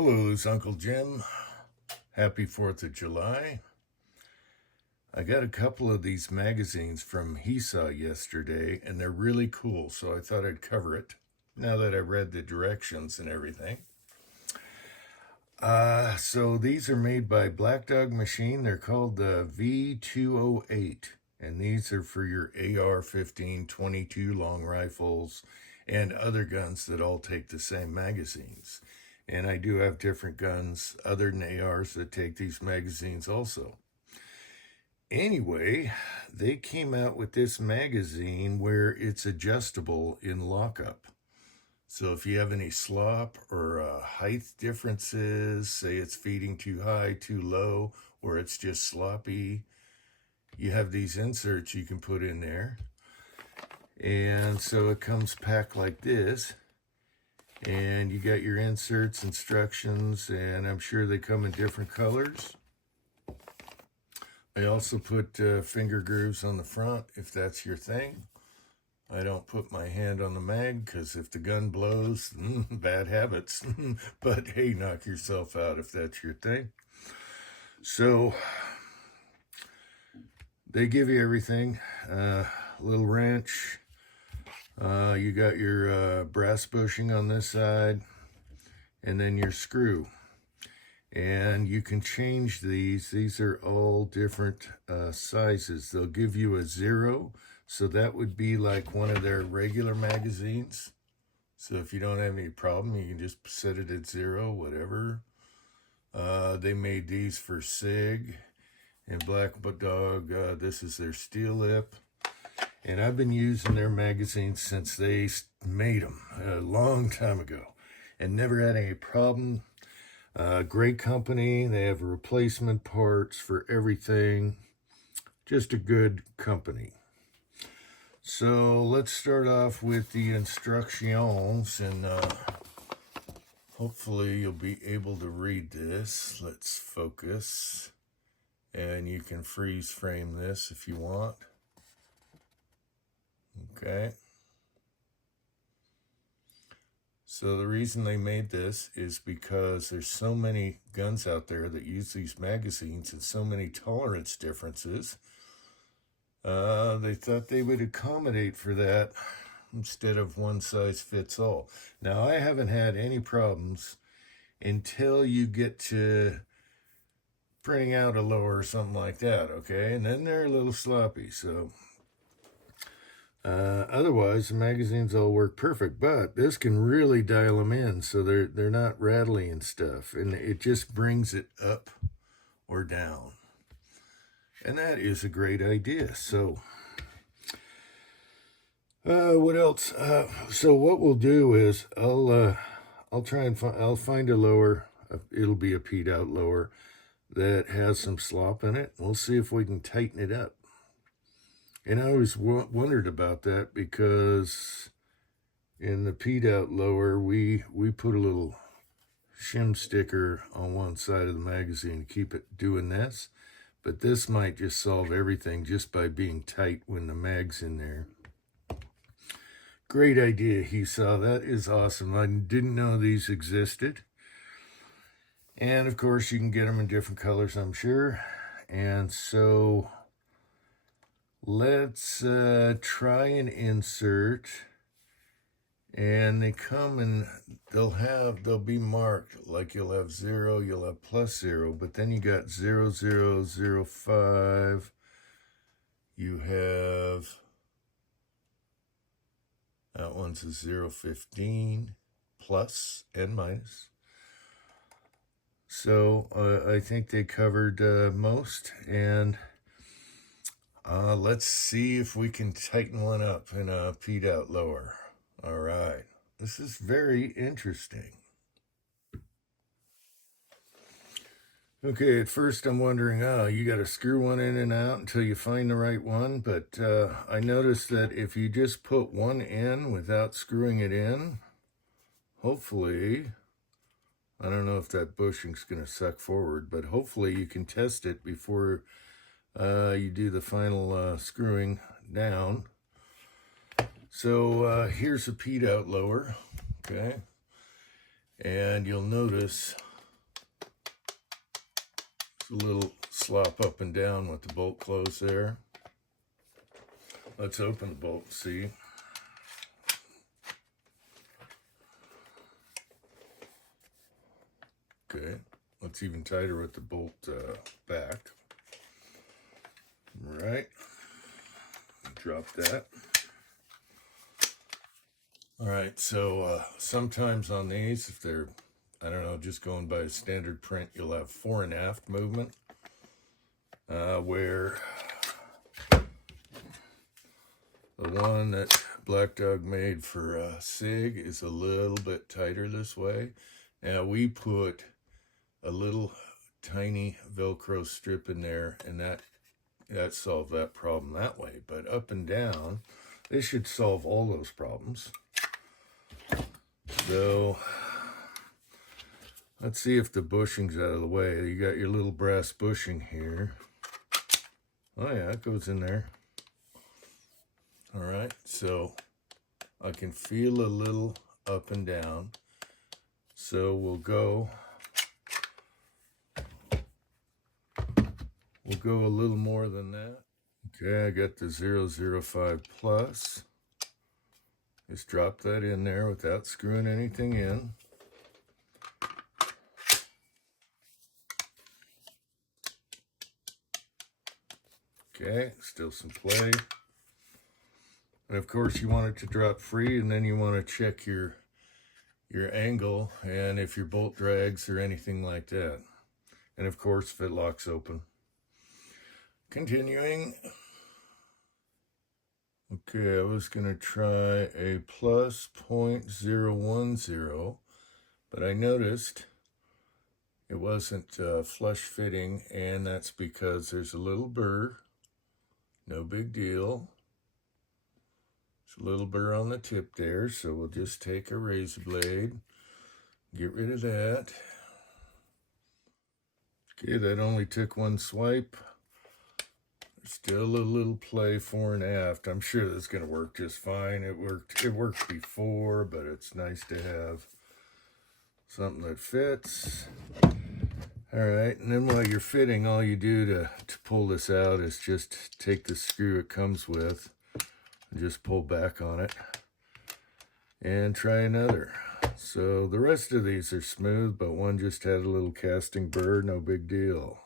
Hello, it's Uncle Jim. Happy 4th of July. I got a couple of these magazines from he saw yesterday, and they're really cool, so I thought I'd cover it now that I read the directions and everything. So these are made by Black Dog Machine. They're called the V208, and these are for your AR-15, 22 long rifles, and other guns that all take the same magazines. And I do have different guns other than ARs that take these magazines also. Anyway, they came out with this magazine where it's adjustable in lockup. So if you have any slop or height differences, say it's feeding too high, too low, or it's just sloppy, you have these inserts you can put in there. And so it comes packed like this. And you got your inserts, instructions, and I'm sure they come in different colors. I also put finger grooves on the front if that's your thing. I don't put my hand on the mag because if the gun blows, bad habits. But hey, knock yourself out if that's your thing. So they give you everything. Little wrench. You got your brass bushing on this side, and then your screw. And you can change these. These are all different sizes. They'll give you a 0, so that would be like one of their regular magazines. So if you don't have any problem, you can just set it at 0, whatever. They made these for SIG and Black Dog. This is their steel lip. And I've been using their magazines since they made them a long time ago and never had any problem. Great company. They have replacement parts for everything. Just a good company. So let's start off with the instructions, and hopefully you'll be able to read this. Let's focus. And you can freeze frame this if you want. Okay. So the reason they made this is because there's so many guns out there that use these magazines and so many tolerance differences. They thought they would accommodate for that instead of one size fits all. Now, I haven't had any problems until you get to printing out a lower or something like that, okay? And then they're a little sloppy, so... otherwise, the magazines all work perfect, but this can really dial them in so they're not rattly and stuff, and it just brings it up or down. And that is a great idea. So, what else? So what we'll do is I'll try and I'll find a lower. It'll be a peed out lower that has some slop in it. We'll see if we can tighten it up. And I always wondered about that because in the peed out lower, we put a little shim sticker on one side of the magazine to keep it doing this. But this might just solve everything just by being tight when the mag's in there. Great idea, he saw. That is awesome. I didn't know these existed. And of course, you can get them in different colors, I'm sure. And so... let's try and insert, and they come and they'll be marked, like you'll have 0, you'll have +0, but then you got 0, 0, 0, 5, you have, that one's a 0, 15, plus and minus. So I think they covered most, and let's see if we can tighten one up in a peed out lower. All right. This is very interesting. Okay, at first I'm wondering, you got to screw one in and out until you find the right one. But I noticed that if you just put one in without screwing it in, hopefully, I don't know if that bushing's going to suck forward, but hopefully you can test it before you do the final screwing down. So here's a peed out lower, okay? And you'll notice a little slop up and down with the bolt closed there. Let's open the bolt and see. Okay, it's even tighter with the bolt back. All right, drop that. All right, so sometimes on these, if they're, I don't know, just going by a standard print, you'll have fore and aft movement, where the one that Black Dog made for SIG is a little bit tighter this way. Now we put a little tiny Velcro strip in there, and that solved that problem that way. But up and down, this should solve all those problems. So let's see if the bushing's out of the way. You got your little brass bushing here. Oh yeah, it goes in there. All right, so I can feel a little up and down. So we'll go a little more than that. Okay, I got the 005 plus. Just drop that in there without screwing anything in. Okay, still some play. And of course you want it to drop free, and then you want to check your angle and if your bolt drags or anything like that. And of course if it locks open. Continuing. Okay, I was going to try a plus 0.010, but I noticed it wasn't flush fitting, and that's because there's a little burr. No big deal. There's a little burr on the tip there, so we'll just take a razor blade, get rid of that. Okay, that only took one swipe. Still a little play fore and aft. I'm sure that's going to work just fine. It worked before, but it's nice to have something that fits. All right, and then while you're fitting, all you do to pull this out is just take the screw it comes with and just pull back on it and try another. So the rest of these are smooth, but one just had a little casting burr, no big deal.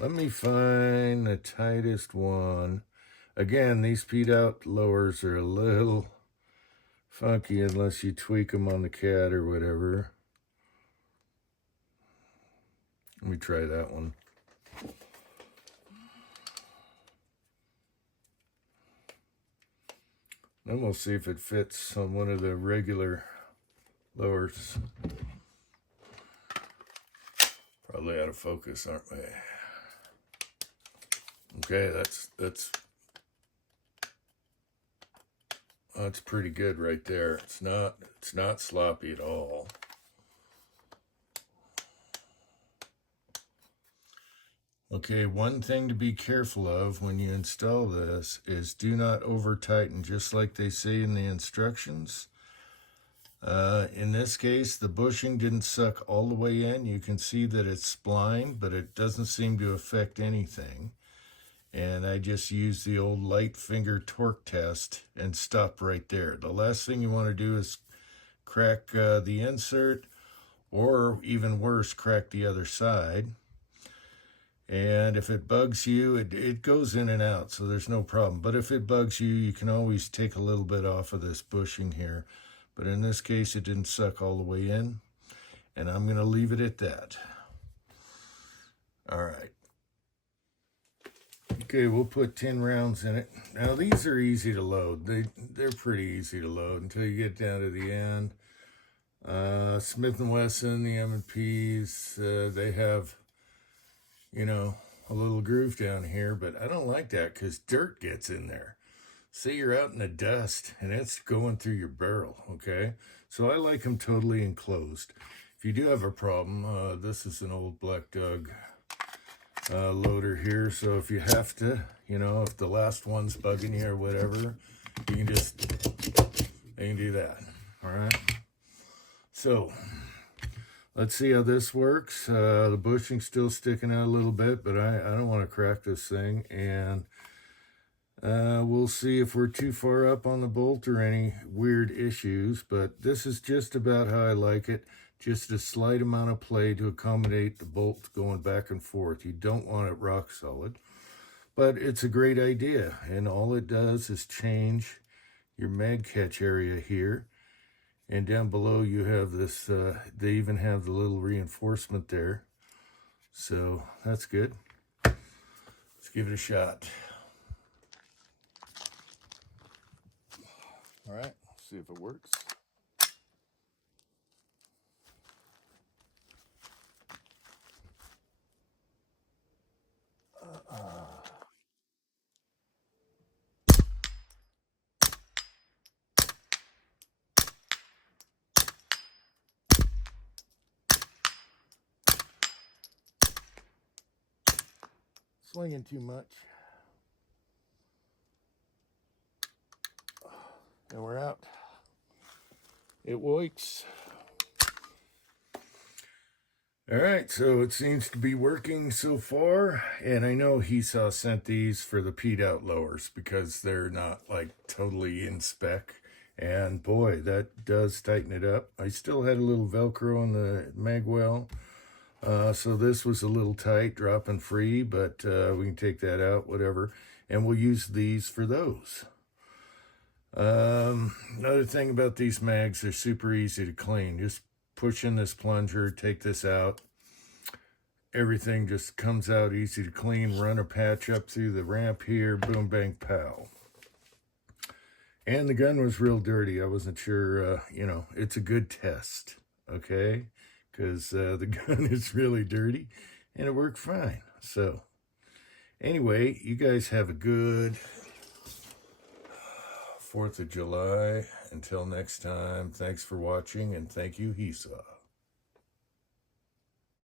Let me find the tightest one. Again, these peed out lowers are a little funky unless you tweak them on the cat or whatever. Let me try that one. Then we'll see if it fits on one of the regular lowers. Probably out of focus, aren't we? Okay, that's pretty good right there. It's not sloppy at all. Okay, one thing to be careful of when you install this is do not over tighten, just like they say in the instructions. In this case, the bushing didn't suck all the way in. You can see that it's splined, but it doesn't seem to affect anything. And I just used the old light finger torque test and stopped right there. The last thing you want to do is crack the insert, or even worse, crack the other side. And if it bugs you, it goes in and out, so there's no problem. But if it bugs you, you can always take a little bit off of this bushing here. But in this case, it didn't suck all the way in. And I'm going to leave it at that. All right. Okay, we'll put 10 rounds in it. Now, these are easy to load. They're pretty easy to load until you get down to the end. Smith & Wesson, the M&Ps, they have, you know, a little groove down here, but I don't like that because dirt gets in there. Say you're out in the dust and it's going through your barrel, okay? So I like them totally enclosed. If you do have a problem, this is an old Black Dog loader here, so if you have to, you know, if the last one's bugging you or whatever, you can do that. All right, so Let's see how this works. The bushing's still sticking out a little bit, but I don't want to crack this thing. And we'll see if we're too far up on the bolt or any weird issues. But this is just about how I like it. Just a slight amount of play to accommodate the bolt going back and forth. You don't want it rock solid. But it's a great idea. And all it does is change your mag catch area here. And down below you have this, they even have the little reinforcement there. So that's good. Let's give it a shot. All right, see if it works. Swinging too much. And we're out. It works. All right, so it seems to be working so far. And I know Hesaw sent these for the peed out lowers because they're not like totally in spec. And boy, that does tighten it up. I still had a little Velcro on the mag well. So this was a little tight, dropping free, but we can take that out, whatever. And we'll use these for those. Another thing about these mags, they're super easy to clean. Just push in this plunger, take this out. Everything just comes out easy to clean. Run a patch up through the ramp here, boom, bang, pow. And the gun was real dirty. I wasn't sure, you know, it's a good test, okay? Because the gun is really dirty, and it worked fine. So, anyway, you guys have a good 4th of July. Until next time, thanks for watching, and thank you, Hesaw.